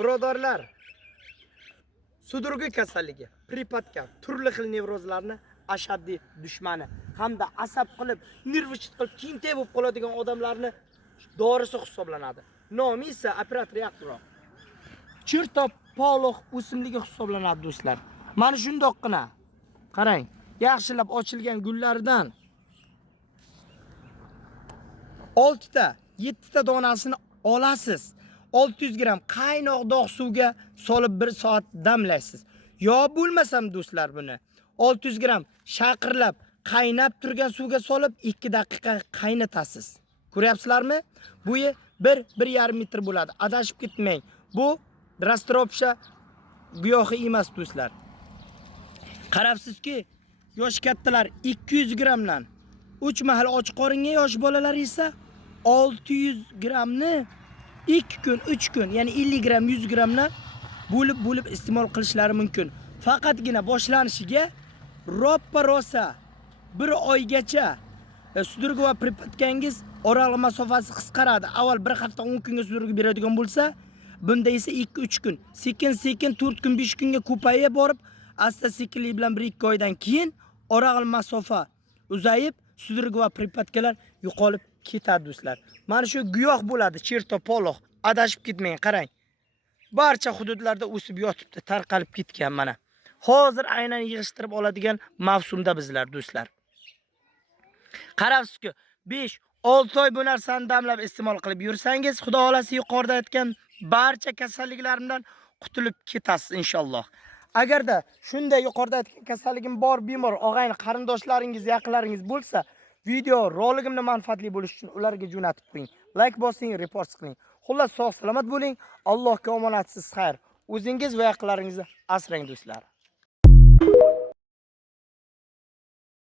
Birodarlar, sudurgi kasalligi, pripatka, turli xil nevrozlarni ashaddiy dushmani hamda asab qilib, nerv qilib, kiyintay bo'lib qoladigan odamlarni dorisi hisoblanadi. Nomi esa operator reaktor. Chirtopolux o'simligi hisoblanadi do'stlar. Mana shundoqqina. Qarang, yaxshilab ochilgan gullaridan 6 ta, 7 ta donasini olasiz. 600 gram qaynoq dog' suvga solib 1 soat damlaysiz. Yo bo'lmasam do'stlar buni 600 gram shaqirlab qaynab turgan suvga solib 2 daqiqa qaynatasiz. Ko'ryapsizlarmi? Bu 1-1,5 metr bo'ladi. Adashib ketmang. Bu rastropsha guyohi emas do'stlar. Qarabsizki, yosh kattalar 200 gramdan 3 mahal och qoringa, yosh bolalar esa 600 gramni 2 kun, 3 kun, ya'ni 50 gram, 100 gramni bo'lib iste'mol qilishlari mumkin. Faqatgina boshlanishiga roppa rosa 1 oygacha sudurgi va pripatkangiz oraliq masofasi qisqaradi. Avval 1 hafta 10 kunga sudurgi beradigan bo'lsa, bunda esa 2-3 kun, sekin 4 kun, 5 kunga ko'payib borib, asta-sekinlik bilan 1-2 oydan keyin oraliq masofa uzayib, sudurgi va pripatkalar yo'qolib ketadi do'stlar. Mana shu guyoh bo'ladi Chirtopolux. Adashib ketmang, qarang. Barcha hududlarda o'sib yotibdi, tarqalib ketgan mana. Hozir aynan yig'ishtirib oladigan mavsumda bizlar do'stlar. Qarabsizki, 5-6 oy bu narsani damlab iste'mol qilib yursangiz, xudo xolasi yuqorida aytgan barcha kasalliklarimdan qutulib ketasiz inshaalloh. Agarda shunday yuqorida aytgan kasalligim bor bemor, og'ayni, qarindoshlaringiz, yaqinlaringiz bo'lsa, video roligimni manfaatli bo'lishi uchun ularga jo'natib qo'ying. Like bosing, repost qiling. Xullas sog' salomat bo'ling. Allohga omonatsiz xayr. O'zingiz va yaqinlaringizni asrang do'stlar.